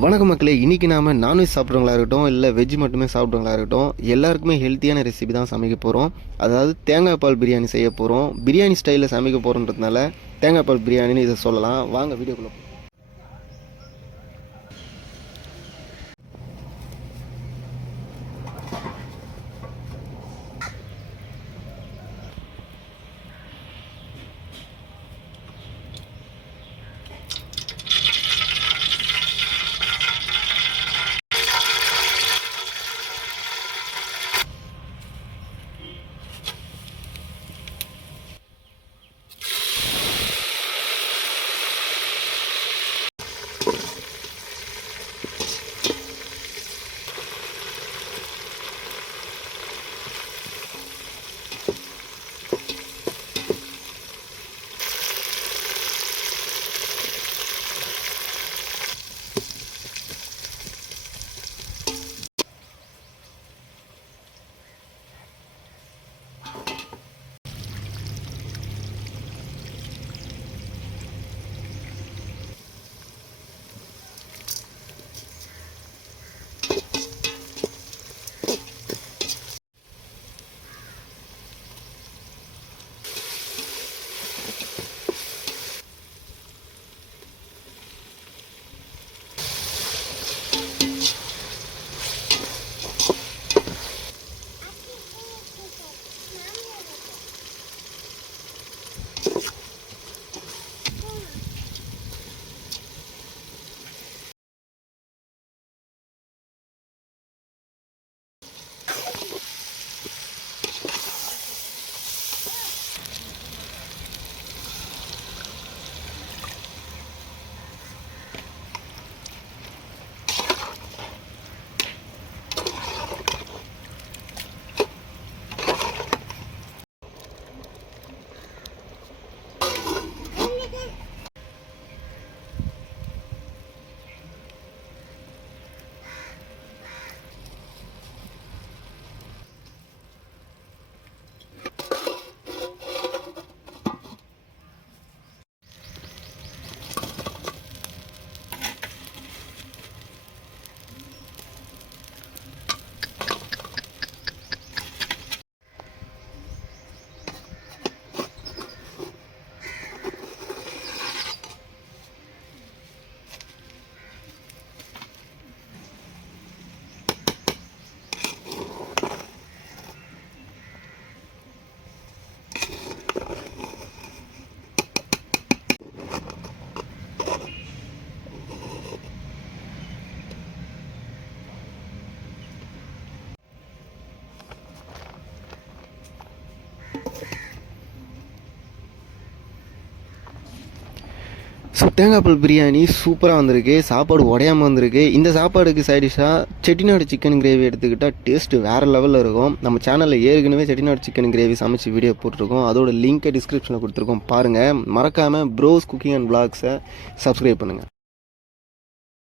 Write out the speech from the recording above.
வணக்கம் மக்களே, இன்றைக்கி நாம் நான்வெஜ் சாப்பிட்றவங்களா இருக்கட்டும் இல்லை வெஜ் மட்டுமே சாப்பிட்றவங்களா இருக்கட்டும் எல்லாருக்குமே ஹெல்த்தியான ரெசிபி தான் சமைக்க போகிறோம். அதாவது தேங்காய் பால் பிரியாணி செய்ய போகிறோம். பிரியாணி ஸ்டைலில் சமைக்க போகிறோன்றதுனால தேங்காய் பால் பிரியாணின்னு இதை சொல்லலாம். வாங்க வீடியோக்குள்ளே. ஸோ தேங்காய் பால் பிரியாணி சூப்பராக வந்திருக்கு. சாப்பாடு உடையாமல் வந்திருக்கு. இந்த சாப்பாடுக்கு சைடிஷாக செட்டிநாடு சிக்கன் கிரேவி எடுத்துக்கிட்டால் டேஸ்ட்டு வேறு லெவலில் இருக்கும். நம்ம சேனலில் ஏற்கனவே செட்டிநாடு சிக்கன் கிரேவி சமைச்சு வீடியோ போட்டிருக்கோம். அதோட லிங்க்கை டிஸ்கிரிப்ஷனில் கொடுத்துருக்கோம். பாருங்கள். மறக்காமல் ப்ரோஸ் குக்கிங் அண்ட் விளாக்ஸை சப்ஸ்கிரைப் பண்ணுங்கள்.